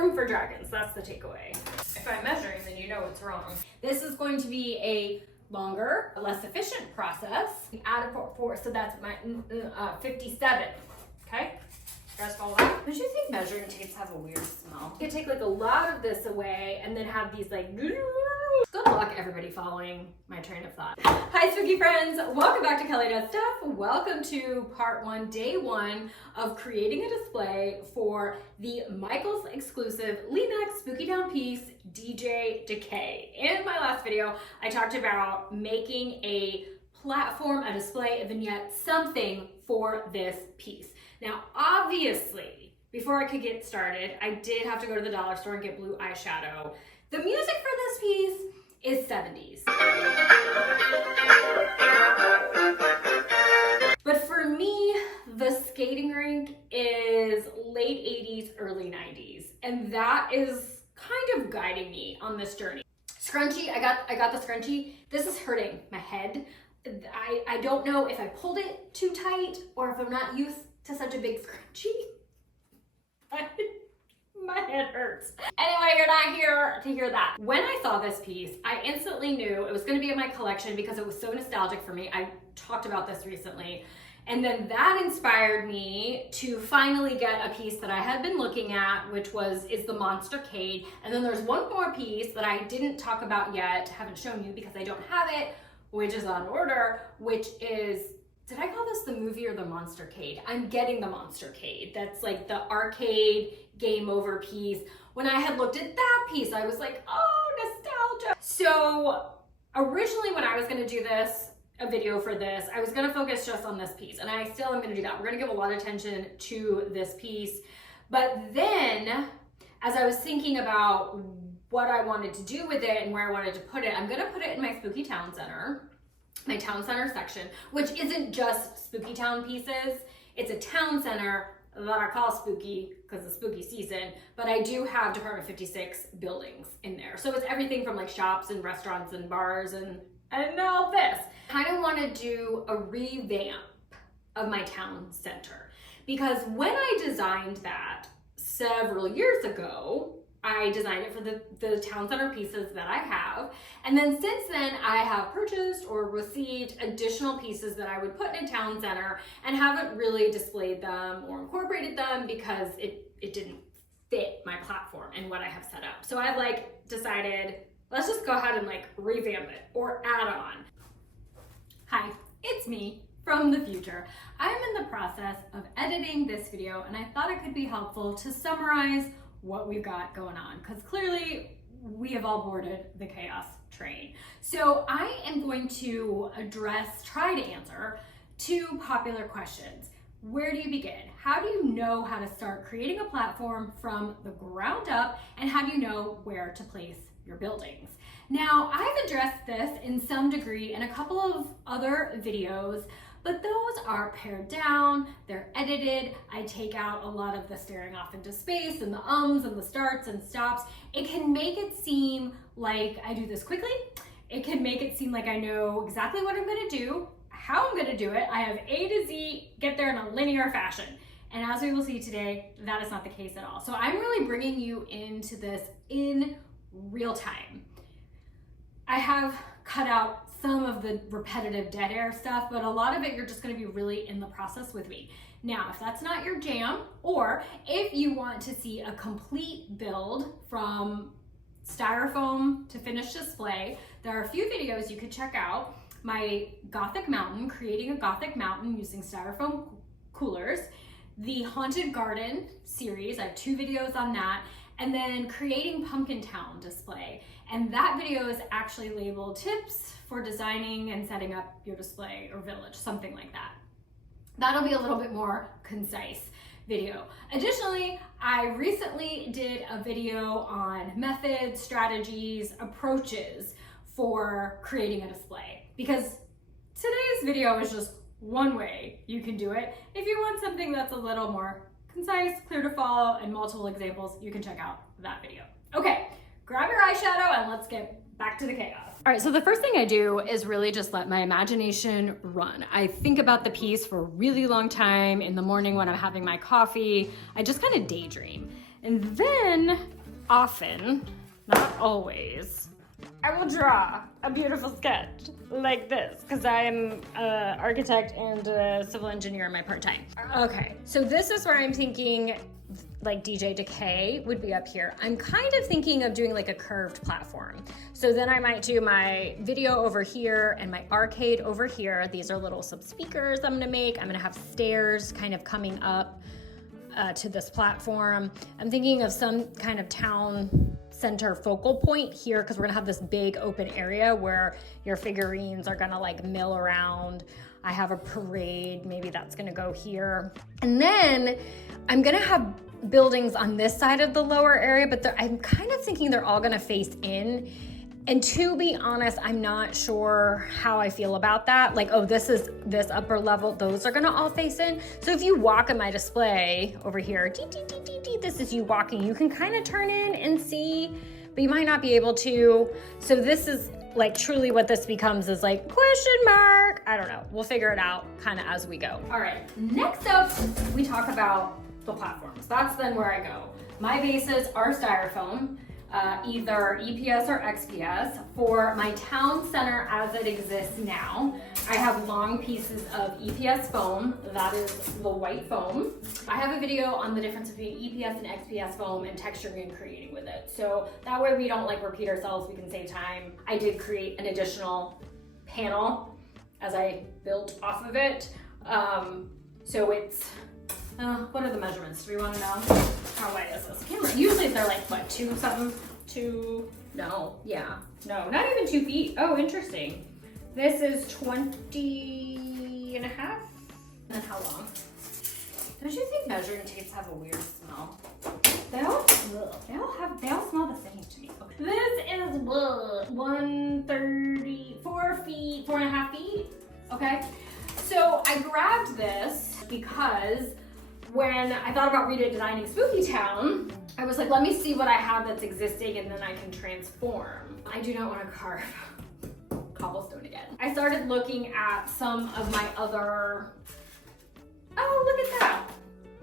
room for dragons. That's the takeaway. If I'm measuring, then you know it's wrong. This is going to be a longer, less efficient process. We added 4, so that's my 57. Okay? You guys follow that? Don't you think measuring tapes have a weird smell? You could take like a lot of this away and then have these like... Good luck, everybody following my train of thought. Hi, spooky friends. Welcome back to Kelly Does Stuff. Welcome to part 1, day 1 of creating a display for the Michaels exclusive Lemax Spooky Town piece, Decay. In my last video, I talked about making a platform, a display, a vignette, something for this piece. Now, obviously, before I could get started, I did have to go to the dollar store and get blue eyeshadow. The music for this piece is 70s. But for me, the skating rink is late 80s, early 90s. And that is kind of guiding me on this journey. Scrunchie, I got the scrunchie. This is hurting my head. I don't know if I pulled it too tight or if I'm not used to such a big scrunchie. My head hurts. Anyway, you're not here to hear that. When I saw this piece, I instantly knew it was going to be in my collection because it was so nostalgic for me. I talked about this recently. And then that inspired me to finally get a piece that I had been looking at, which is the Monstercade. And then there's one more piece that I didn't talk about yet, haven't shown you because I don't have it, which is on order, which is, did I call this the movie or the Monstercade? I'm getting the Monstercade. That's like the arcade game over piece. When I had looked at that piece, I was like, oh, nostalgia. So originally when I was gonna do a video for this, I was gonna focus just on this piece, and I still am gonna do that. We're gonna give a lot of attention to this piece. But then, as I was thinking about what I wanted to do with it and where I wanted to put it, I'm gonna put it in my Spooky Town Center. My town center section, which isn't just Spooky Town pieces. It's a town center that I call spooky because it's spooky season, but I do have Department 56 buildings in there. So it's everything from like shops and restaurants and bars and all this. I kind of want to do a revamp of my town center because when I designed that several years ago, I designed it for the town center pieces that I have. And then since then, I have purchased or received additional pieces that I would put in a town center and haven't really displayed them or incorporated them because it didn't fit my platform and what I have set up. So I've like decided, let's just go ahead and like revamp it or add on. Hi, it's me from the future. I'm in the process of editing this video and I thought it could be helpful to summarize what we've got going on, because clearly we have all boarded the chaos train. So I am going to try to answer 2 popular questions. Where do you begin? How do you know how to start creating a platform from the ground up? And how do you know where to place your buildings? Now, I've addressed this in some degree in a couple of other videos, but those are pared down, they're edited. I take out a lot of the staring off into space and the ums and the starts and stops. It can make it seem like I do this quickly. It can make it seem like I know exactly what I'm gonna do, how I'm gonna do it. I have A to Z, get there in a linear fashion. And as we will see today, that is not the case at all. So I'm really bringing you into this in real time. I have cut out some of the repetitive dead air stuff, but a lot of it you're just going to be really in the process with me. Now, if that's not your jam, or if you want to see a complete build from styrofoam to finished display, there are a few videos you could check out. My Gothic Mountain, creating a Gothic Mountain using styrofoam coolers, the Haunted Garden series, I have 2 videos on that, and then creating Pumpkin Town display. And that video is actually labeled tips for designing and setting up your display or village, something like that. That'll be a little bit more concise video. Additionally, I recently did a video on methods, strategies, approaches for creating a display, because today's video is just one way you can do it. If you want something that's a little more concise, clear to follow, and multiple examples, you can check out that video. Okay, grab your eyeshadow and let's get back to the chaos. All right, so the first thing I do is really just let my imagination run. I think about the piece for a really long time in the morning when I'm having my coffee. I just kind of daydream. And then often, not always, I will draw a beautiful sketch like this because I'm an architect and a civil engineer in my part-time. Okay, so this is where I'm thinking like DJ Decay would be up here. I'm kind of thinking of doing like a curved platform. So then I might do my video over here and my arcade over here. These are little sub speakers I'm gonna make. I'm gonna have stairs kind of coming up to this platform. I'm thinking of some kind of town center focal point here because we're gonna have this big open area where your figurines are gonna like mill around. I have a parade, maybe that's gonna go here. And then I'm gonna have buildings on this side of the lower area, but I'm kind of thinking they're all gonna face in. And to be honest, I'm not sure how I feel about that. Like, oh, this upper level, those are gonna all face in. So if you walk in my display over here, this is you walking, you can kind of turn in and see, but you might not be able to. So this is like truly what this becomes is like question mark. I don't know, we'll figure it out kind of as we go. All right, next up, we talk about the platforms. That's then where I go. My bases are styrofoam. Either EPS or XPS. For my town center as it exists now, I have long pieces of EPS foam, that is the white foam. I have a video on the difference between EPS and XPS foam and texturing and creating with it. So that way we don't like repeat ourselves, we can save time. I did create an additional panel as I built off of it. So it's, what are the measurements? Do we want to know? How wide is this? I can't remember. Usually they're like, what, 2 something? 2, no, yeah. No, not even 2 feet. Oh, interesting. This is 20 and a half. And then how long? Don't you think measuring tapes have a weird smell? They all smell the same to me. Okay. This is 134 feet, 4.5 feet. Okay. So I grabbed this because when I thought about redesigning Spooky Town, I was like, let me see what I have that's existing and then I can transform. I do not want to carve cobblestone again. I started looking at some of my other, oh, look at that.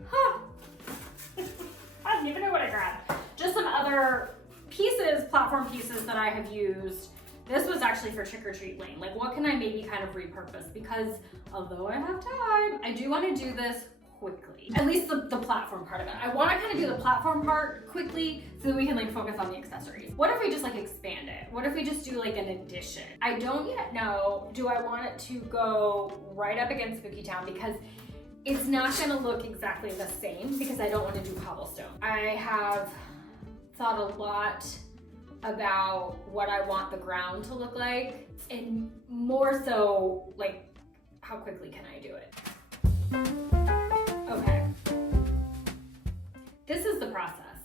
Huh. I don't even know what I grabbed. Just some other pieces, platform pieces that I have used. This was actually for Trick or Treat Lane. Like, what can I maybe kind of repurpose? Because although I have time, I do want to do this quickly. At least the platform part of it. I want to kind of do the platform part quickly so that we can like focus on the accessories. What if we just like expand it? What if we just do like an addition? I don't yet know, do I want it to go right up against Spooky Town because it's not going to look exactly the same because I don't want to do cobblestone. I have thought a lot about what I want the ground to look like and more so like how quickly can I do it? Okay. This is the process.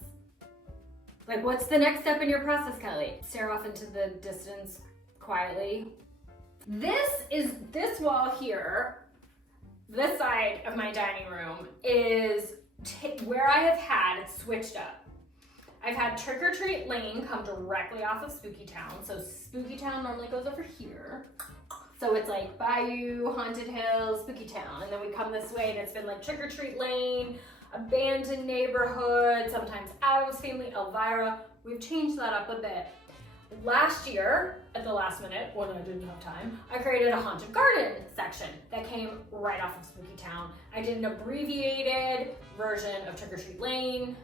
Like, what's the next step in your process, Kelly? Stare off into the distance quietly. This wall here, this side of my dining room is where I have had switched up. I've had Trick or Treat Lane come directly off of Spooky Town. So Spooky Town normally goes over here. So it's like Bayou, Haunted Hills, Spooky Town. And then we come this way and it's been like Trick or Treat Lane, Abandoned Neighborhood, sometimes Addams Family, Elvira. We've changed that up a bit. Last year, at the last minute, when I didn't have time, I created a Haunted Garden section that came right off of Spooky Town. I did an abbreviated version of Trick or Treat Lane.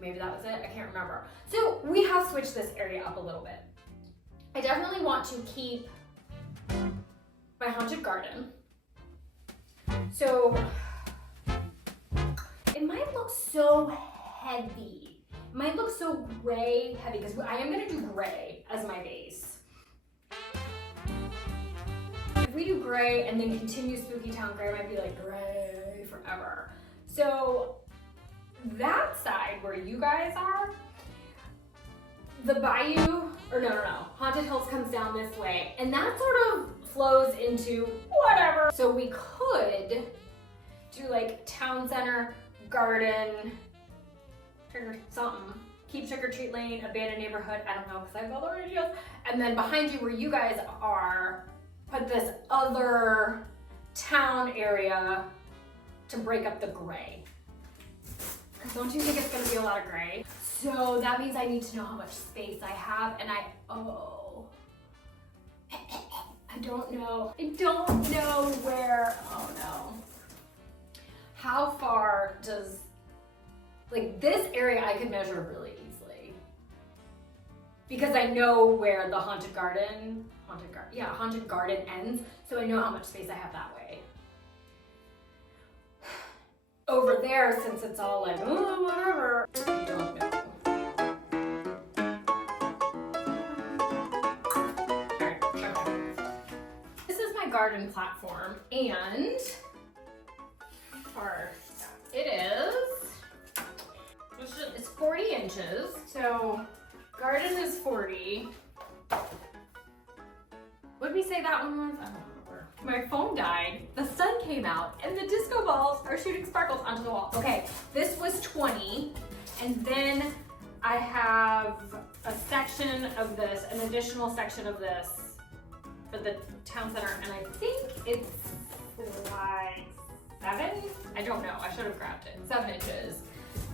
Maybe that was it, I can't remember. So we have switched this area up a little bit. I definitely want to keep my Haunted Garden. So it might look so heavy. It might look so gray heavy because I am gonna do gray as my base. If we do gray and then continue Spooky Town gray, it might be like gray forever. So that side where you guys are, the Bayou, or no, Haunted Hills comes down this way, and that sort of flows into whatever. So we could do like Town Center, Garden, something. Keep Trick or Treat Lane, Abandoned Neighborhood, I don't know, because I have other ideas. And then behind you where you guys are, put this other town area to break up the gray. Don't you think it's gonna be a lot of gray? So that means I need to know how much space I have, and I don't know. I don't know where, oh no. How far does, like this area I could measure really easily. Because I know where the haunted garden ends, so I know how much space I have that way. Over there, since it's all like, oh, whatever, I don't know. Garden platform, and it's 40 inches, so garden is 40. What did we say that one was? I don't remember. My phone died, the sun came out, and the disco balls are shooting sparkles onto the wall. Okay, this was 20, and then I have a section of this, an additional section of this for the town center, and I think it's like 7? I don't know, I should have grabbed it. 7 inches.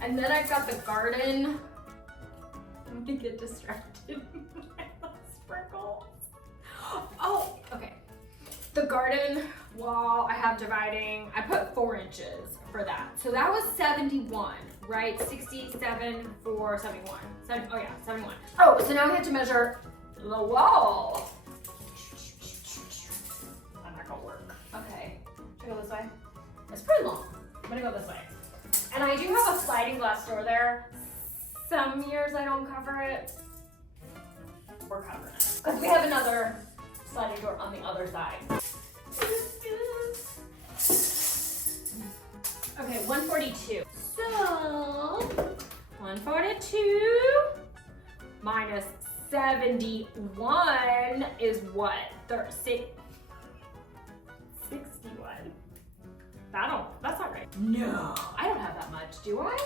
And then I've got the garden. I'm gonna get distracted by the sprinkles. Oh, okay. The garden wall I have dividing, I put 4 inches for that. So that was 71, right? 67 for 71. Oh yeah, 71. Oh, so now I have to measure the wall. Okay, should I go this way? It's pretty long. I'm gonna go this way. And I do have a sliding glass door there. Some years I don't cover it. We're covering it. Because we have another sliding door on the other side. Okay, 142. So, 142 minus 71 is what? 61. That's not right. No, I don't have that much, do I?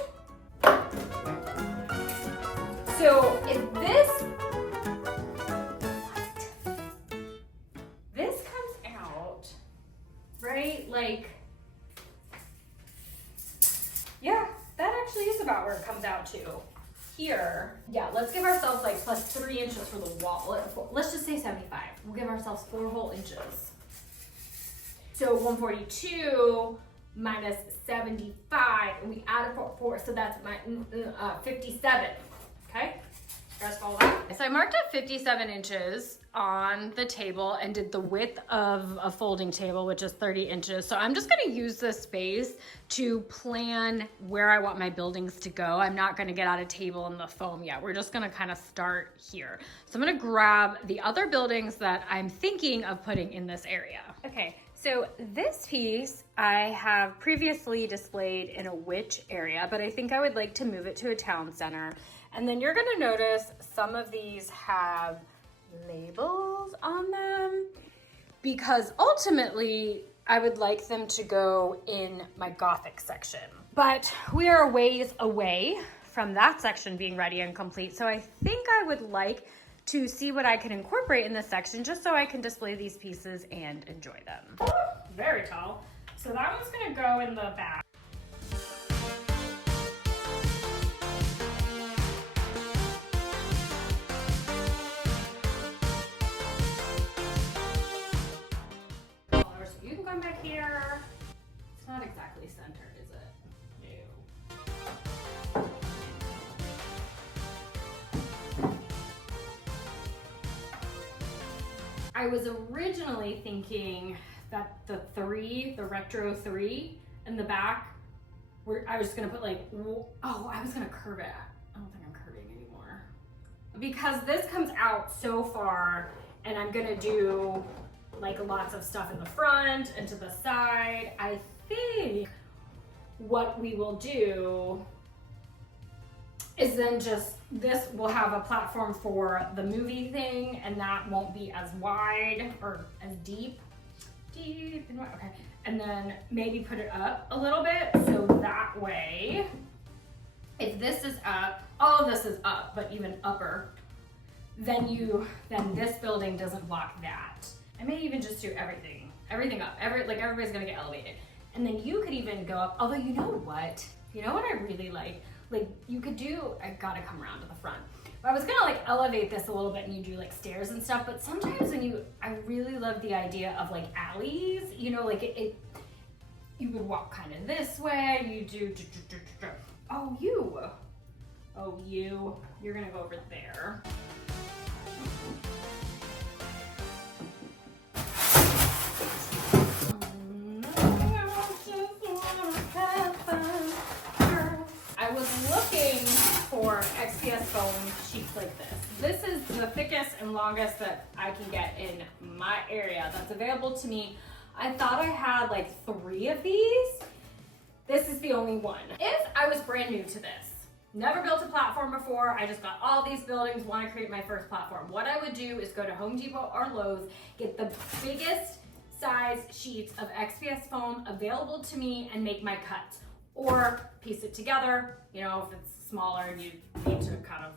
So if this comes out, right? Like, yeah, that actually is about where it comes out to. Here, yeah, let's give ourselves like plus 3 inches for the wall. Let's just say 75. We'll give ourselves 4 whole inches. So 142 minus 75, and we added 4, so that's my 57. Okay, you guys follow that? So I marked up 57 inches on the table and did the width of a folding table, which is 30 inches. So I'm just gonna use this space to plan where I want my buildings to go. I'm not gonna get out a table and the foam yet. We're just gonna kind of start here. So I'm gonna grab the other buildings that I'm thinking of putting in this area. Okay. So this piece I have previously displayed in a witch area, but I think I would like to move it to a town center. And then you're gonna notice some of these have labels on them because ultimately I would like them to go in my Gothic section. But we are a ways away from that section being ready and complete. So I think I would like to see what I can incorporate in this section just so I can display these pieces and enjoy them. Very tall. So that one's gonna go in the back. So you can come back here. It's not exactly centered, is it? No. I was originally thinking that the retro 3 in the back, I was gonna put like, I was gonna curve it. I don't think I'm curving anymore. Because this comes out so far and I'm gonna do like lots of stuff in the front and to the side, I think what we will do is then just, this will have a platform for the movie thing and that won't be as wide or as deep and wide, okay. And then maybe put it up a little bit so that way, if this is up, all of this is up, but even upper, then this building doesn't block that. I may even just do everything up, like everybody's gonna get elevated. And then you could even go up, although you know what? You know what I really like? Like you could do, I gotta come around to the front. I was gonna like elevate this a little bit and you do like stairs and stuff, but sometimes when I really love the idea of like alleys, you know, like you would walk kind of this way, you do, you're gonna go over there. I was looking for XPS foam sheets like this. This is the thickest and longest that I can get in my area that's available to me. I thought I had like 3 of these. This is the only one. If I was brand new to this, never built a platform before, I just got all these buildings, want to create my first platform, what I would do is go to Home Depot or Lowe's, get the biggest size sheets of XPS foam available to me and make my cuts. Or piece it together, you know, if it's smaller and you need to kind of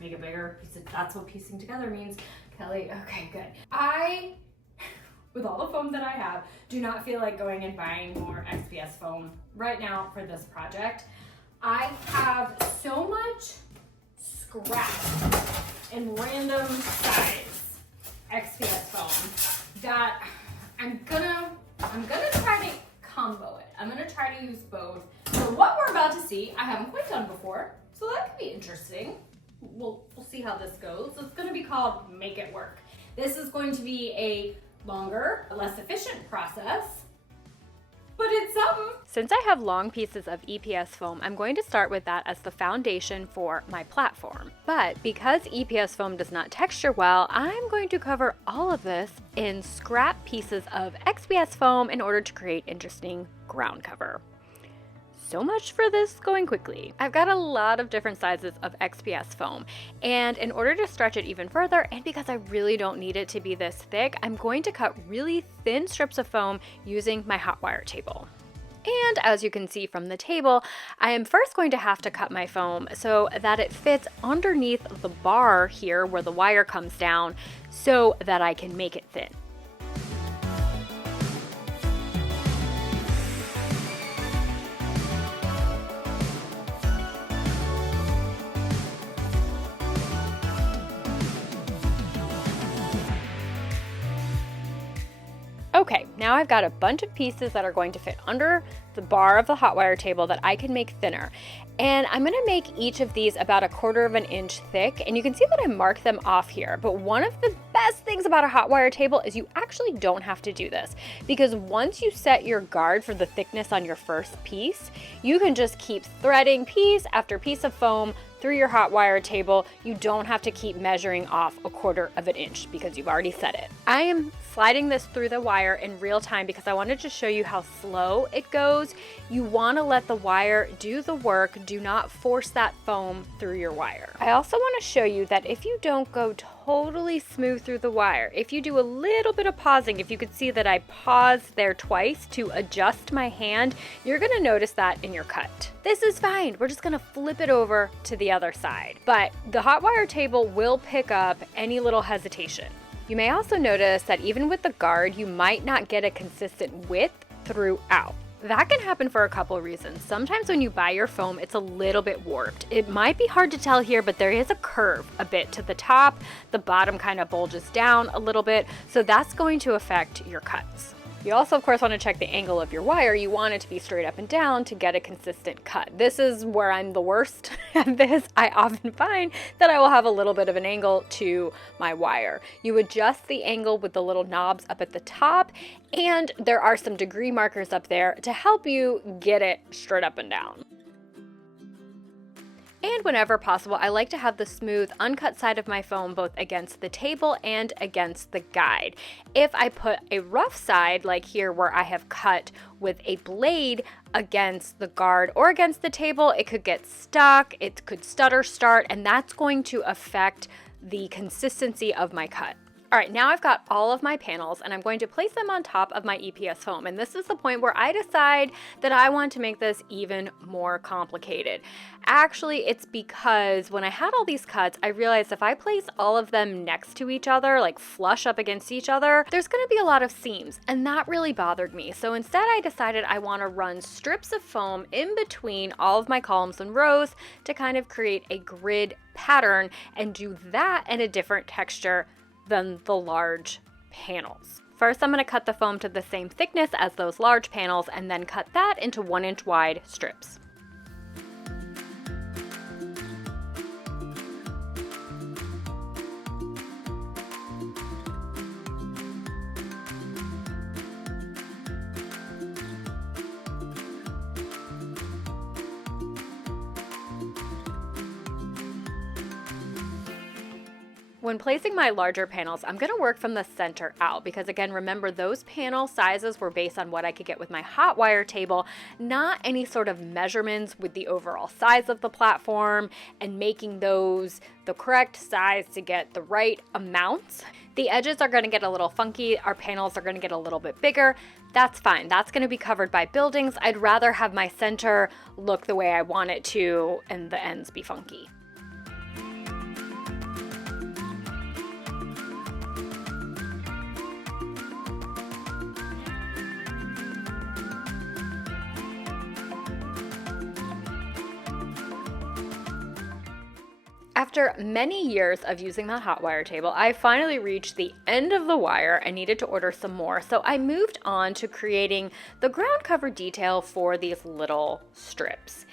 make it bigger, that's what piecing together means. Kelly, okay, good. With all the foam that I have, do not feel like going and buying more XPS foam right now for this project. I have so much scrap and random size XPS foam that I'm gonna try to combo it. I'm gonna try to use both. So what we're about to see, I haven't quite done before, so that could be interesting. We'll see how this goes. It's gonna be called Make It Work. This is going to be a longer, less efficient process, but it's something. Since I have long pieces of EPS foam, I'm going to start with that as the foundation for my platform. But because EPS foam does not texture well, I'm going to cover all of this in scrap pieces of XPS foam in order to create interesting ground cover. So much for this going quickly. I've got a lot of different sizes of XPS foam, and in order to stretch it even further, and because I really don't need it to be this thick, I'm going to cut really thin strips of foam using my hot wire table. And as you can see from the table, I am first going to have to cut my foam so that it fits underneath the bar here where the wire comes down so that I can make it thin. Okay, now I've got a bunch of pieces that are going to fit under the bar of the hot wire table that I can make thinner. And I'm gonna make each of these about 1/4 inch thick, and you can see that I marked them off here. But one of the best things about a hot wire table is you actually don't have to do this, because once you set your guard for the thickness on your first piece, you can just keep threading piece after piece of foam through your hot wire table. You don't have to keep measuring off 1/4 inch because you've already set it. I am sliding this through the wire in real time because I wanted to show you how slow it goes. You want to let the wire do the work. Do not force that foam through your wire. I also want to show you that if you don't go totally smooth through the wire, if you do a little bit of pausing, if you could see that I paused there twice to adjust my hand, you're going to notice that in your cut. This is fine. We're just going to flip it over to the other side. But the hot wire table will pick up any little hesitation. You may also notice that even with the guard, you might not get a consistent width throughout. That can happen for a couple of reasons. Sometimes when you buy your foam, it's a little bit warped. It might be hard to tell here, but there is a curve a bit to the top. The bottom kind of bulges down a little bit, so that's going to affect your cuts. You also, of course, want to check the angle of your wire. You want it to be straight up and down to get a consistent cut. This is where I'm the worst at this. I often find that I will have a little bit of an angle to my wire. You adjust the angle with the little knobs up at the top, and there are some degree markers up there to help you get it straight up and down. And whenever possible, I like to have the smooth, uncut side of my foam both against the table and against the guide. If I put a rough side, like here where I have cut with a blade against the guard or against the table, it could get stuck, it could stutter start, and that's going to affect the consistency of my cut. All right, now I've got all of my panels and I'm going to place them on top of my EPS foam. And this is the point where I decide that I want to make this even more complicated. Actually, it's because when I had all these cuts, I realized if I place all of them next to each other, like flush up against each other, there's gonna be a lot of seams, and that really bothered me. So instead I decided I wanna run strips of foam in between all of my columns and rows to kind of create a grid pattern and do that in a different texture than the large panels. First, I'm going to cut the foam to the same thickness as those large panels and then cut that into 1-inch wide strips. When placing my larger panels, I'm going to work from the center out because, again, remember those panel sizes were based on what I could get with my hot wire table, not any sort of measurements with the overall size of the platform and making those the correct size to get the right amounts. The edges are going to get a little funky. Our panels are going to get a little bit bigger. That's fine. That's going to be covered by buildings. I'd rather have my center look the way I want it to and the ends be funky. After many years of using that hot wire table, I finally reached the end of the wire and needed to order some more. So I moved on to creating the ground cover detail for these little strips.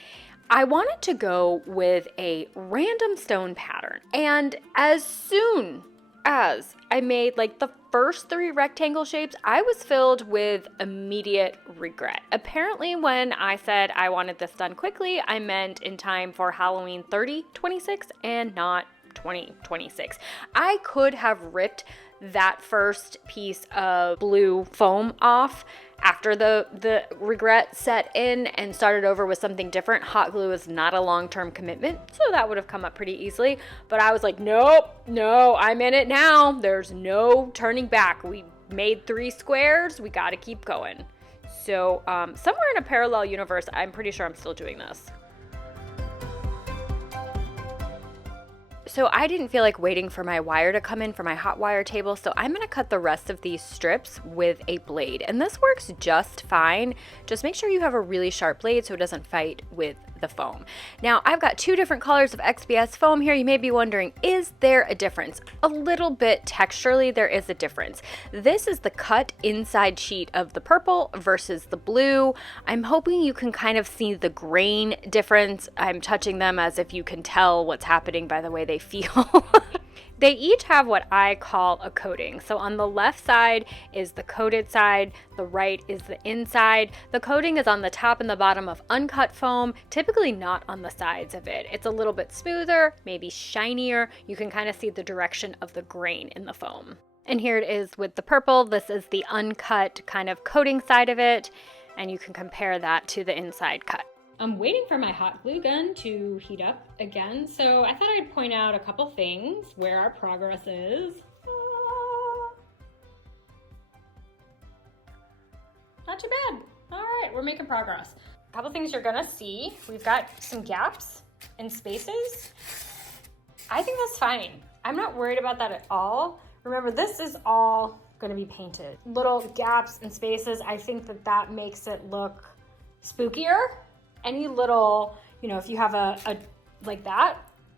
I wanted to go with a random stone pattern. And as soon as I made like the first 3 rectangle shapes, I was filled with immediate regret. Apparently, when I said I wanted this done quickly, I meant in time for Halloween 3026 and not 2026. I could have ripped that first piece of blue foam off after the regret set in and started over with something different. Hot glue is not a long-term commitment, so that would have come up pretty easily. But I was like, nope, no, I'm in it now. There's no turning back. We made 3 squares. We got to keep going. So somewhere in a parallel universe, I'm pretty sure I'm still doing this. So I didn't feel like waiting for my wire to come in for my hot wire table, so I'm going to cut the rest of these strips with a blade. And this works just fine. Just make sure you have a really sharp blade so it doesn't fight with the foam. Now, I've got 2 different colors of XPS foam here. You may be wondering, is there a difference? A little bit texturally, there is a difference. This is the cut inside sheet of the purple versus the blue. I'm hoping you can kind of see the grain difference. I'm touching them as if you can tell what's happening by the way they feel. They each have what I call a coating. So on the left side is the coated side, the right is the inside. The coating is on the top and the bottom of uncut foam, typically not on the sides of it. It's a little bit smoother, maybe shinier. You can kind of see the direction of the grain in the foam. And here it is with the purple. This is the uncut kind of coating side of it, and you can compare that to the inside cut. I'm waiting for my hot glue gun to heat up again, so I thought I'd point out a couple things where our progress is. Not too bad. All right, we're making progress. A couple things you're gonna see. We've got some gaps and spaces. I think that's fine. I'm not worried about that at all. Remember, this is all gonna be painted. Little gaps and spaces, I think that makes it look spookier. Any little, if you have a like that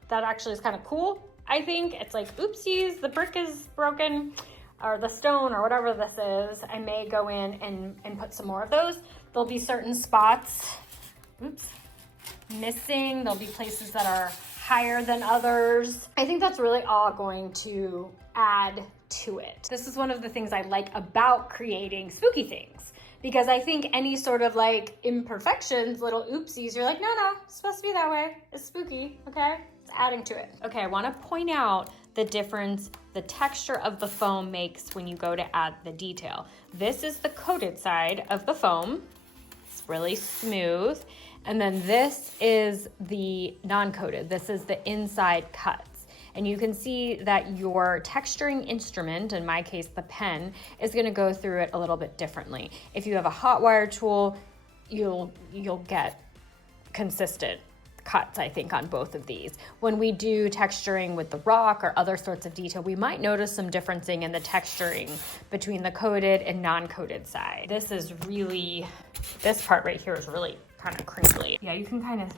actually is kind of cool. I think it's like, oopsies, the brick is broken, or the stone, or whatever this is. I may go in and put some more of those. There'll be certain spots, missing. There'll be places that are higher than others. I think that's really all going to add to it. This is one of the things I like about creating spooky things, because I think any sort of like imperfections, little oopsies, you're like, no, it's supposed to be that way. It's spooky, okay? It's adding to it. Okay, I wanna point out the difference the texture of the foam makes when you go to add the detail. This is the coated side of the foam. It's really smooth. And then this is the non-coated. This is the inside cuts. And you can see that your texturing instrument, in my case the pen, is going to go through it a little bit differently. If you have a hot wire tool, you'll get consistent cuts, I think, on both of these. When we do texturing with the rock or other sorts of detail, we might notice some differencing in the texturing between the coated and non-coated side. This part right here is really kind of crinkly. Yeah, you can kind of,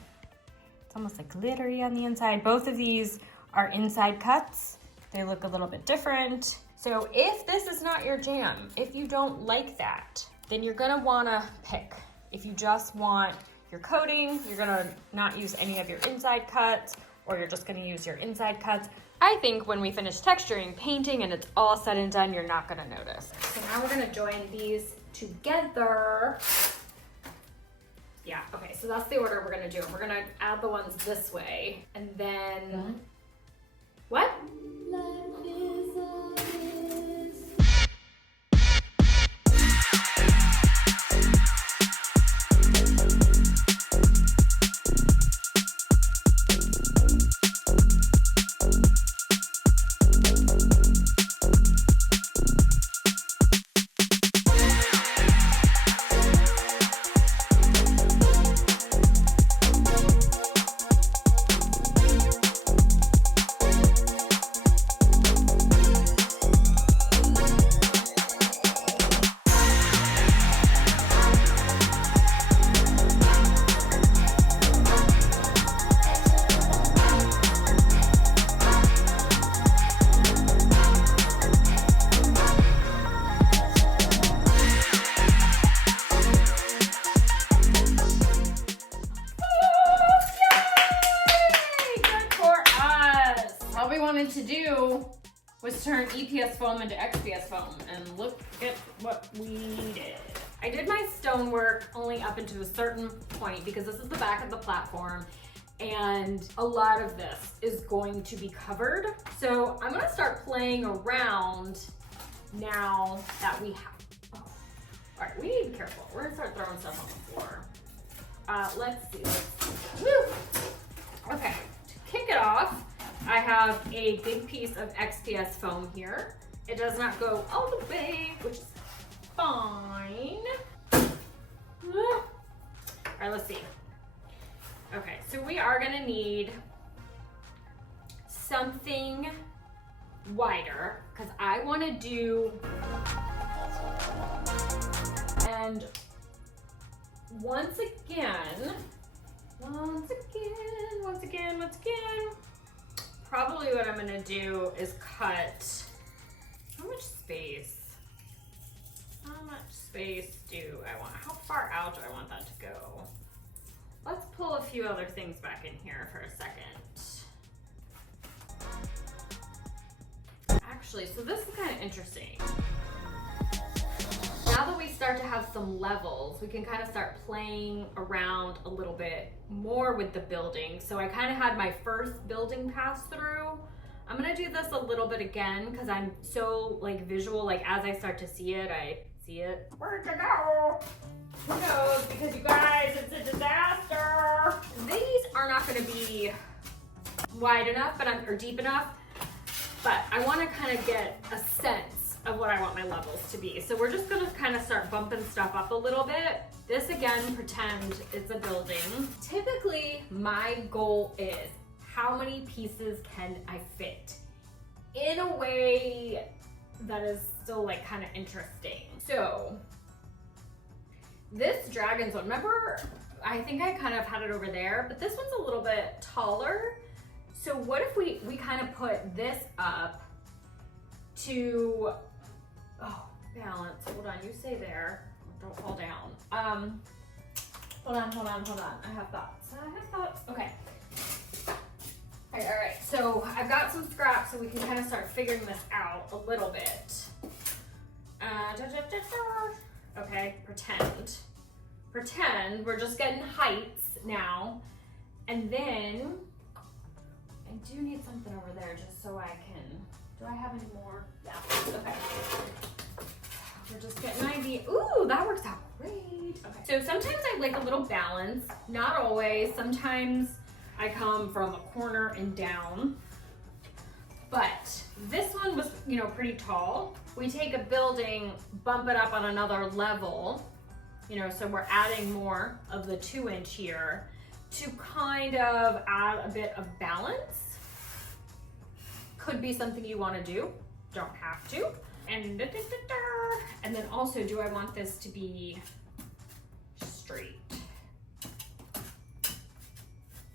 it's almost like glittery on the inside. Both of these are inside cuts. They look a little bit different. So if this is not your jam, if you don't like that, then you're gonna wanna pick. If you just want your coating, you're gonna not use any of your inside cuts, or you're just gonna use your inside cuts. I think when we finish texturing, painting, and it's all said and done, you're not gonna notice. So now we're gonna join these together. Yeah, okay, so that's the order we're gonna do. We're gonna add the ones this way, and then, what? To do was turn EPS foam into XPS foam, and look at what we did. I did my stonework only up into a certain point because this is the back of the platform and a lot of this is going to be covered. So I'm gonna start playing around now that we have, all right, we need to be careful. We're gonna start throwing stuff on the floor. Let's see, woo. Okay, to kick it off, I have a big piece of XPS foam here. It does not go all the way, which is fine. All right, let's see. Okay, so we are gonna need something wider because I wanna do, and once again, probably what I'm gonna do is cut, how much space do I want? How far out do I want that to go? Let's pull a few other things back in here for a second. Actually, so this is kind of interesting. Now that we start to have some levels, we can kind of start playing around a little bit more with the building. So I kind of had my first building pass through. I'm gonna do this a little bit again because I'm so like visual, like as I start to see it, I see it. Where'd it go? Who knows? Because you guys, it's a disaster. These are not gonna be wide enough, or deep enough, but I wanna kind of get a sense of what I want my levels to be. So we're just gonna kind of start bumping stuff up a little bit. This again, pretend it's a building. Typically, my goal is how many pieces can I fit in a way that is still like kind of interesting. So this dragon's one, remember, I think I kind of had it over there, but this one's a little bit taller. So what if we kind of put this up to, oh, balance, hold on, you stay there, don't fall down. Hold on, I have thoughts, okay. All right, so I've got some scraps so we can kind of start figuring this out a little bit. Okay, pretend we're just getting heights now. And then I do need something over there just so I can, do I have any more? Yeah, okay. We're just getting an idea. Ooh, that works out great. Okay, so sometimes I like a little balance, not always. Sometimes I come from a corner and down. But this one was, you know, pretty tall. We take a building, bump it up on another level, you know, so we're adding more of the 2-inch here to kind of add a bit of balance. Could be something you want to do, don't have to. And then also, do I want this to be straight?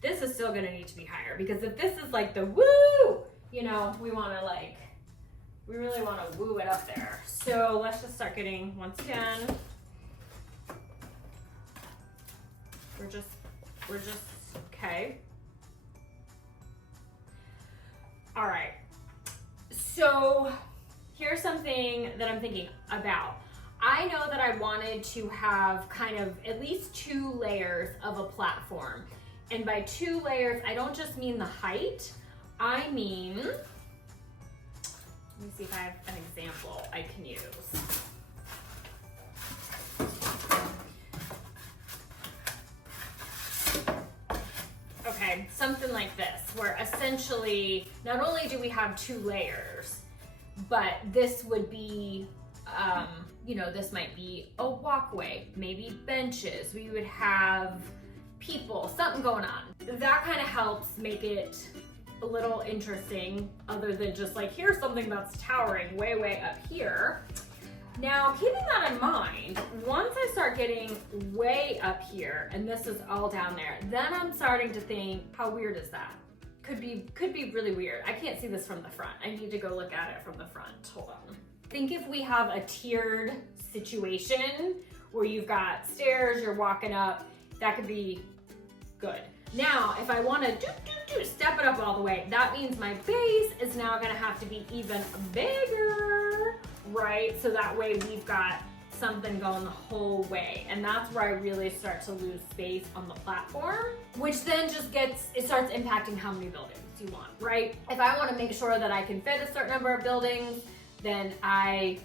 This is still gonna need to be higher, because if this is like the woo, you know, we really wanna woo it up there. So let's just start getting, once again, we're just, okay. All right, so here's something that I'm thinking about. I know that I wanted to have kind of at least 2 layers of a platform. And by 2 layers, I don't just mean the height, I mean, let me see if I have an example I can use. Okay, something like this, where essentially, not only do we have 2 layers, but this would be, you know, this might be a walkway, maybe benches, we would have people, something going on. That kind of helps make it a little interesting, other than just like, here's something that's towering way up here. Now, keeping that in mind, once I start getting way up here, and this is all down there, then I'm starting to think, how weird is that? Could be really weird. I can't see this from the front. I need to go look at it from the front. Hold on. Think if we have a tiered situation where you've got stairs, you're walking up, that could be good. Now, if I want to step it up all the way, that means my base is now going to have to be even bigger, right? So that way we've got something going the whole way. And that's where I really start to lose space on the platform, which then just it starts impacting how many buildings you want, right? If I want to make sure that I can fit a certain number of buildings, then I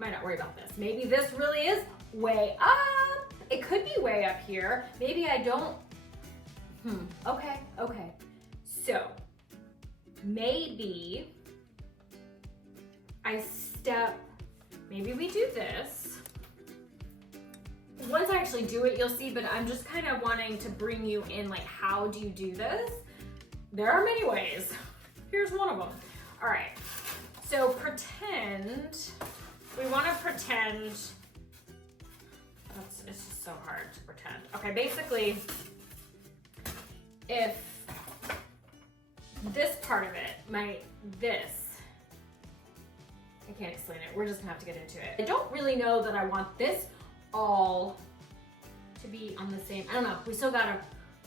might not worry about this. Maybe this really is way up. It could be way up here. Maybe I don't. Okay. So maybe maybe we do this. Once I actually do it, you'll see, but I'm just kind of wanting to bring you in, like, how do you do this? There are many ways. Here's one of them. All right, so we want to pretend, it's just so hard to pretend. Okay, basically, if this part of it, I can't explain it, we're just gonna have to get into it. I don't really know that I want this all to be on the same, I don't know,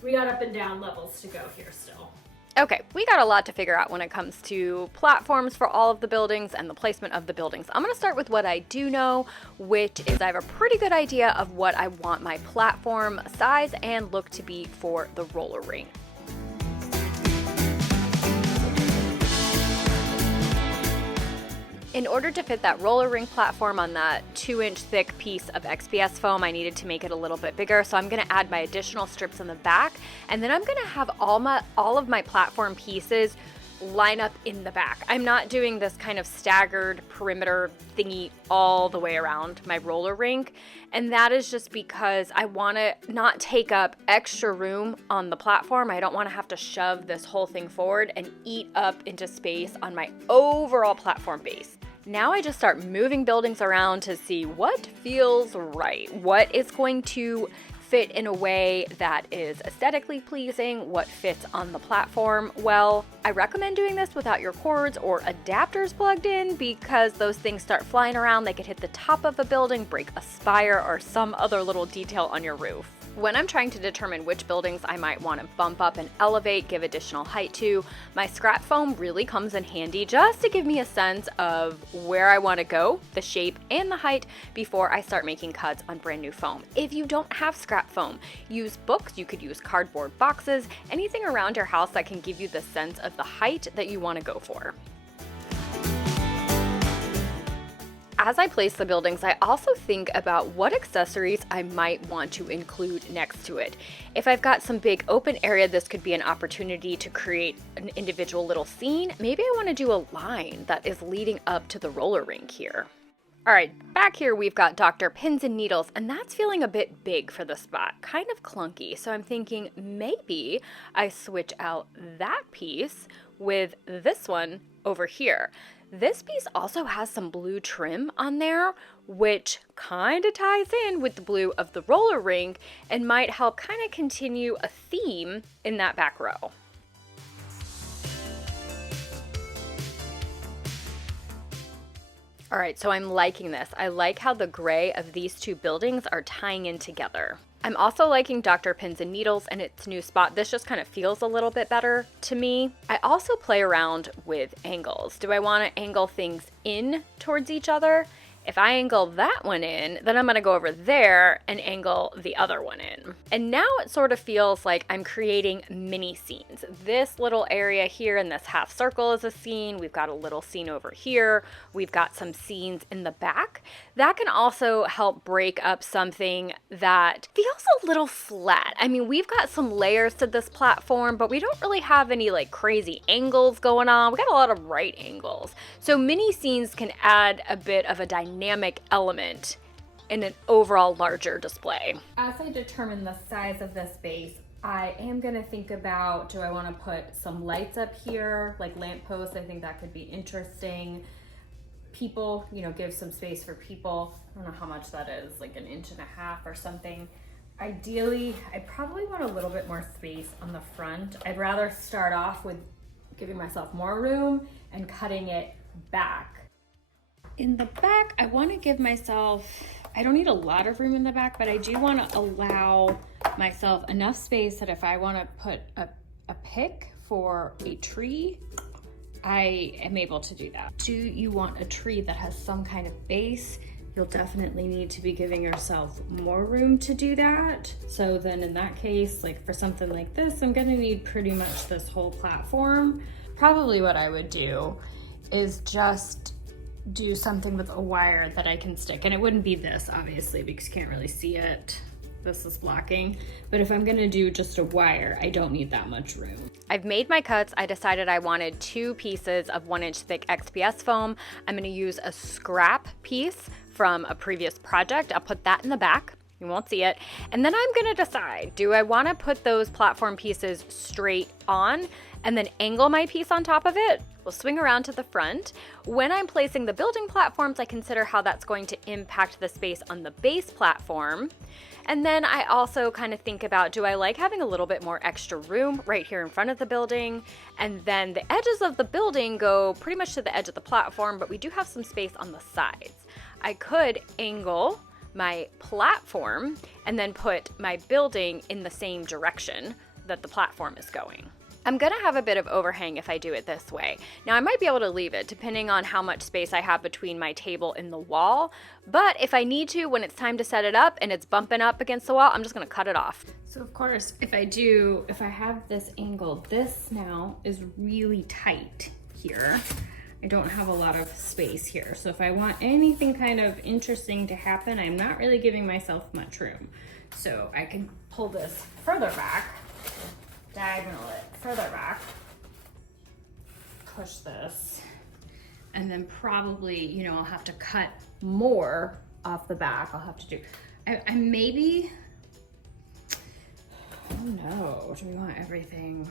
we got up and down levels to go here still. Okay, we got a lot to figure out when it comes to platforms for all of the buildings and the placement of the buildings. I'm going to start with what I do know, which is I have a pretty good idea of what I want my platform size and look to be for the roller rink. In order to fit that roller rink platform on that 2-inch thick piece of XPS foam, I needed to make it a little bit bigger. So I'm going to add my additional strips in the back, and then I'm going to have all of my platform pieces line up in the back. I'm not doing this kind of staggered perimeter thingy all the way around my roller rink. And that is just because I want to not take up extra room on the platform. I don't want to have to shove this whole thing forward and eat up into space on my overall platform base. Now I just start moving buildings around to see what feels right, what is going to fit in a way that is aesthetically pleasing, what fits on the platform well. I recommend doing this without your cords or adapters plugged in, because those things start flying around, they could hit the top of a building, break a spire, or some other little detail on your roof. When I'm trying to determine which buildings I might want to bump up and elevate, give additional height to, my scrap foam really comes in handy just to give me a sense of where I want to go, the shape, and the height before I start making cuts on brand new foam. If you don't have scrap foam, use books, you could use cardboard boxes, anything around your house that can give you the sense of the height that you want to go for. as I place the buildings, I also think about what accessories I might want to include next to it. If I've got some big open area, this could be an opportunity to create an individual little scene. Maybe I want to do a line that is leading up to the roller rink here. All right, back here we've got Dr. Pins and Needles, and that's feeling a bit big for the spot, kind of clunky. So I'm thinking maybe I switch out that piece with this one over here. This piece also has some blue trim on there, which kind of ties in with the blue of the roller rink and might help kind of continue a theme in that back row. All right, so I'm liking this. I like how the gray of these two buildings are tying in together. I'm also liking Dr. Pins and Needles and its new spot. This just kind of feels a little bit better to me. I also play around with angles. Do I want to angle things in towards each other? If I angle that one in, then I'm gonna go over there and angle the other one in. And now it sort of feels like I'm creating mini scenes. This little area here in this half circle is a scene. We've got a little scene over here. We've got some scenes in the back. That can also help break up something that feels a little flat. I mean, we've got some layers to this platform, but we don't really have any like crazy angles going on. We got a lot of right angles. So mini scenes can add a bit of a dynamic element in an overall larger display. As I determine the size of this base, I am gonna think about, do I wanna put some lights up here, like lampposts? I think that could be interesting. People, you know, give some space for people. I don't know how much that is, like 1.5 inches or something. Ideally, I probably want a little bit more space on the front. I'd rather start off with giving myself more room and cutting it back. In the back, I want to give myself, I don't need a lot of room in the back, but I do want to allow myself enough space that if I want to put a pick for a tree, I am able to do that. Do you want a tree that has some kind of base? You'll definitely need to be giving yourself more room to do that. So then in that case, like for something like this, I'm gonna need pretty much this whole platform. Probably what I would do is just do something with a wire that I can stick. And it wouldn't be this, obviously, because you can't really see it. This is blocking. But if I'm gonna do just a wire, I don't need that much room. I've made my cuts. I decided I wanted 2 pieces of 1-inch thick XPS foam. I'm gonna use a scrap piece from a previous project. I'll put that in the back. You won't see it. And then I'm gonna decide, do I wanna put those platform pieces straight on and then angle my piece on top of it? We'll swing around to the front. When I'm placing the building platforms, I consider how that's going to impact the space on the base platform. And then I also kind of think about, do I like having a little bit more extra room right here in front of the building? And then the edges of the building go pretty much to the edge of the platform, but we do have some space on the sides. I could angle my platform and then put my building in the same direction that the platform is going. I'm gonna have a bit of overhang if I do it this way. Now I might be able to leave it depending on how much space I have between my table and the wall, but if I need to, when it's time to set it up and it's bumping up against the wall, I'm just gonna cut it off. So of course, if I have this angled, this now is really tight here. I don't have a lot of space here. So if I want anything kind of interesting to happen, I'm not really giving myself much room. So I can pull this further back, diagonal it further back, push this, and then probably, you know, I'll have to cut more off the back. I'll have to do, I maybe, oh no, do we want everything?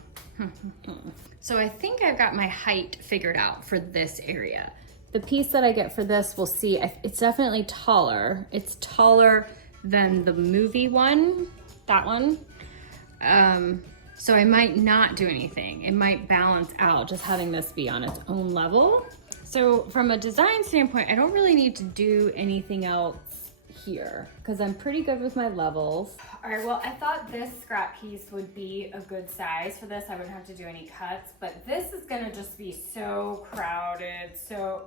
So I think I've got my height figured out for this area. The piece that I get for this, we'll see, it's definitely taller. It's taller than the movie one, that one. So I might not do anything. It might balance out just having this be on its own level. So from a design standpoint, I don't really need to do anything else here because I'm pretty good with my levels. All right, well, I thought this scrap piece would be a good size for this. I wouldn't have to do any cuts, but this is gonna just be so crowded. So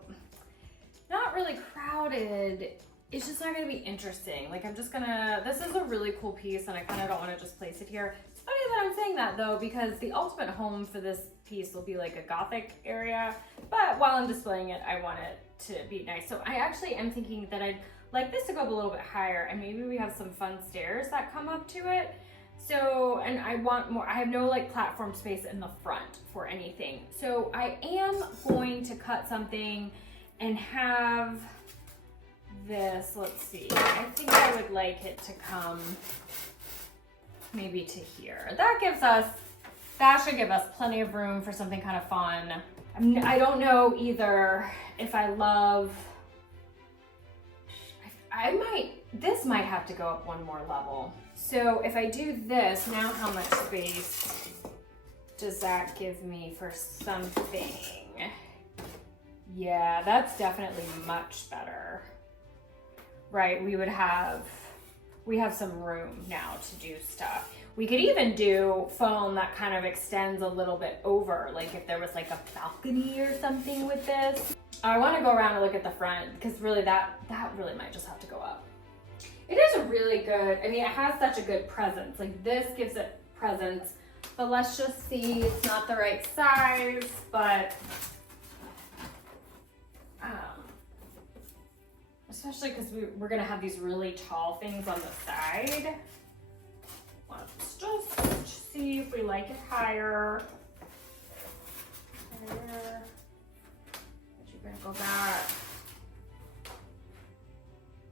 not really crowded. It's just not gonna be interesting. Like I'm just gonna, this is a really cool piece and I kind of don't wanna just place it here. It's funny that I'm saying that though, because the ultimate home for this piece will be like a Gothic area, but while I'm displaying it, I want it to be nice. So I actually am thinking that I'd like this to go up a little bit higher, and maybe we have some fun stairs that come up to it. So, and I want more, I have no like platform space in the front for anything. So I am going to cut something and have this, let's see, I think I would like it to come maybe to here. That should give us plenty of room for something kind of fun. I don't know either if I love, this might have to go up one more level. So if I do this, now how much space does that give me for something? Yeah, that's definitely much better. Right, we have some room now to do stuff. We could even do foam that kind of extends a little bit over, like if there was like a balcony or something with this. I want to go around and look at the front, because really that really might just have to go up. It is a really good, I mean, it has such a good presence. Like this gives it presence, but let's just see, it's not the right size, but especially because we're gonna have these really tall things on the side. Let's just see if we like it higher. Higher. You're gonna go back.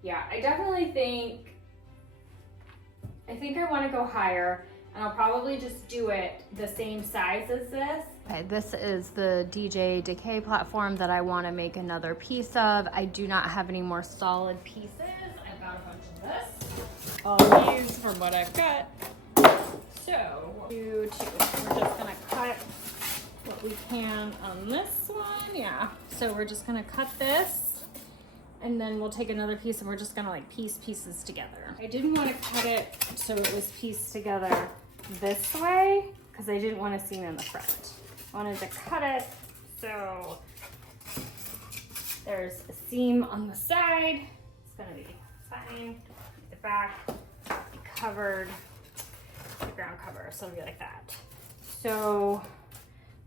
Yeah, I definitely think I want to go higher, and I'll probably just do it the same size as this. Okay, this is the Decay platform that I want to make another piece of. I do not have any more solid pieces. I've got a bunch of this. I'll use from what I've got. So we're just gonna cut what we can on this one. Yeah, so we're just gonna cut this, and then we'll take another piece and we're just gonna like piece pieces together. I didn't want to cut it so it was pieced together this way because I didn't want to seam in the front. I wanted to cut it so there's a seam on the side. It's gonna be fine. The back be covered, the ground cover, so it'll be like that. So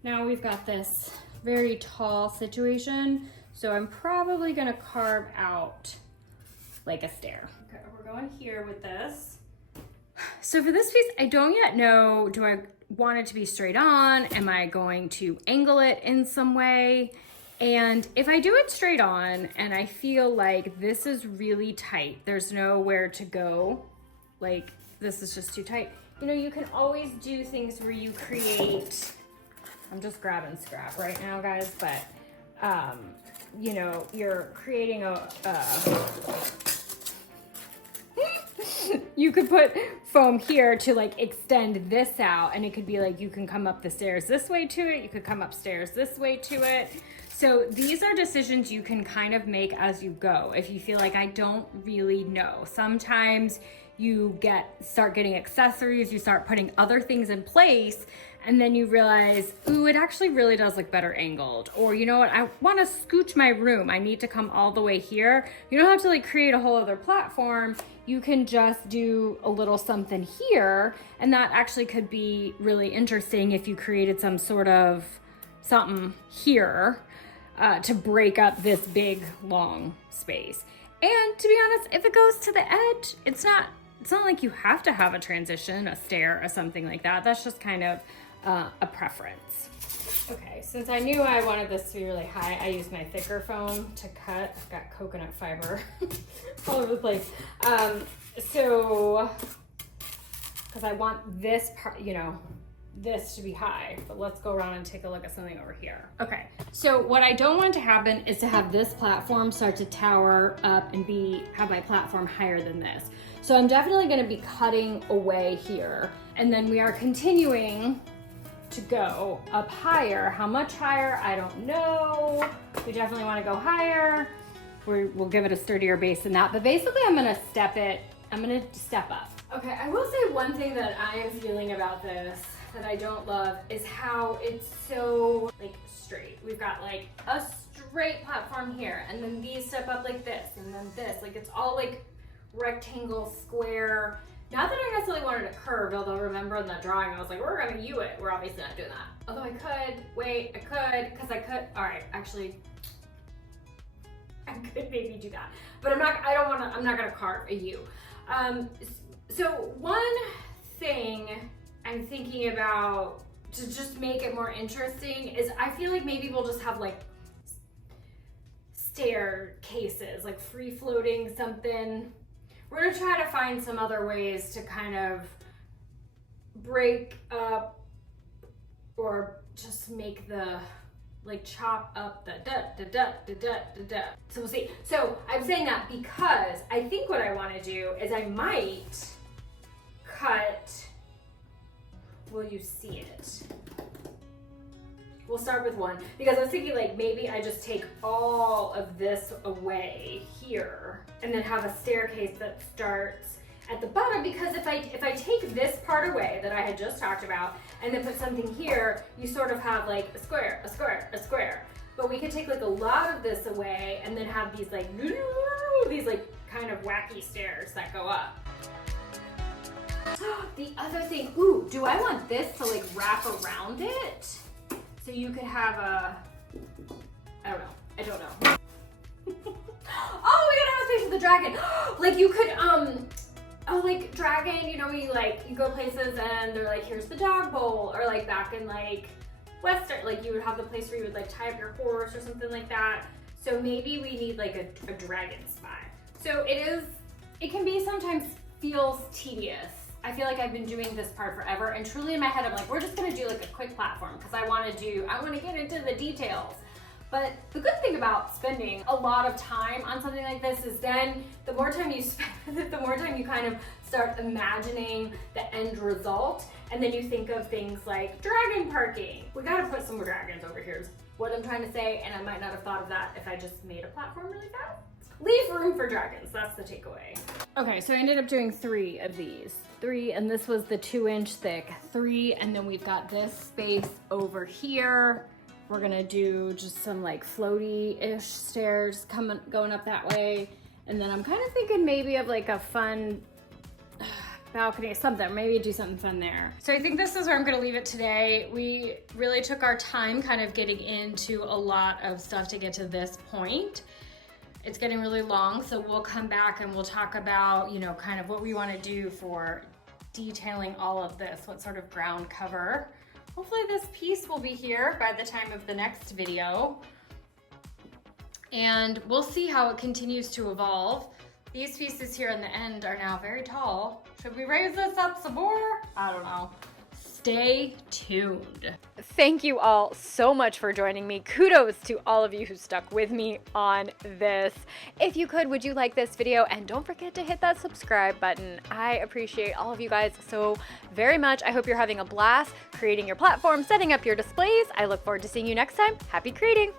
now we've got this very tall situation. So I'm probably gonna carve out like a stair. Okay, we're going here with this. So for this piece, I don't yet know, do I want it to be straight on? Am I going to angle it in some way? And if I do it straight on and I feel like this is really tight, there's nowhere to go, like this is just too tight, you know, you can always do things where you create, I'm just grabbing scrap right now, guys, but you know, you're creating you could put foam here to like extend this out, and it could be like you can come up the stairs this way to it, you could come upstairs this way to it. So these are decisions you can kind of make as you go. If you feel like I don't really know, sometimes you start getting accessories, you start putting other things in place, and then you realize, ooh, it actually really does look better angled. Or you know what, I want to scooch my room, I need to come all the way here. You don't have to like create a whole other platform. You can just do a little something here, and that actually could be really interesting if you created some sort of something here to break up this big long space. And to be honest, if it goes to the edge, it's not like you have to have a transition, a stair or something like that. That's just kind of a preference. Okay, since I knew I wanted this to be really high, I used my thicker foam to cut. I've got coconut fiber all over the place. So, because I want this part, you know, this to be high, but let's go around and take a look at something over here. Okay, so what I don't want to happen is to have this platform start to tower up and have my platform higher than this. So I'm definitely going to be cutting away here, and then we are continuing to go up higher. How much higher? I don't know. We definitely want to go higher. We'll give it a sturdier base than that, but basically I'm going to step up. Okay, I will say one thing that I am feeling about this that I don't love is how it's so like straight. We've got like a straight platform here, and then these step up like this, and then this, like it's all like rectangle, square. Not that I necessarily wanted it curved, although remember in the drawing I was like, we're gonna U it. We're obviously not doing that. Although I could, wait, I could, because I could, all right, actually, I could maybe do that. But I'm not gonna carve a U. So one thing I'm thinking about to just make it more interesting is I feel like maybe we'll just have like staircases, like free floating something. We're gonna try to find some other ways to kind of break up or just make the, like chop up the da. So we'll see. So I'm saying that because I think what I wanna do is I might cut, will you see it? We'll start with one because I was thinking like maybe I just take all of this away here and then have a staircase that starts at the bottom, because if I take this part away that I had just talked about and then put something here, you sort of have like a square, a square, a square. But we could take like a lot of this away and then have these like kind of wacky stairs that go up. The other thing, ooh, do I want this to like wrap around it? So you could have a, I don't know. Oh, we gotta have a space for the dragon. Like you could, oh, like dragon, you know, you go places and they're like, here's the dog bowl, or like back in like Western, like you would have the place where you would like tie up your horse or something like that. So maybe we need like a dragon spot. So it can be sometimes feels tedious. I feel like I've been doing this part forever, and truly in my head, I'm like, we're just gonna do like a quick platform because I wanna get into the details. But the good thing about spending a lot of time on something like this is then the more time you spend with it, the more time you kind of start imagining the end result, and then you think of things like dragon parking. We gotta put some more dragons over here is what I'm trying to say, and I might not have thought of that if I just made a platform really fast. Leave room for dragons, that's the takeaway. Okay, so I ended up doing 3 of these. 3, and this was the 2-inch thick 3, and then we've got this space over here. We're gonna do just some like floaty-ish stairs going up that way. And then I'm kind of thinking maybe of like a fun balcony or something, maybe do something fun there. So I think this is where I'm gonna leave it today. We really took our time kind of getting into a lot of stuff to get to this point. It's getting really long, so we'll come back and we'll talk about, you know, kind of what we want to do for detailing all of this, what sort of ground cover. Hopefully this piece will be here by the time of the next video. And we'll see how it continues to evolve. These pieces here in the end are now very tall. Should we raise this up some more? I don't know. Stay tuned. Thank you all so much for joining me. Kudos to all of you who stuck with me on this. If you could, would you like this video? And don't forget to hit that subscribe button. I appreciate all of you guys so very much. I hope you're having a blast creating your platform, setting up your displays. I look forward to seeing you next time. Happy creating!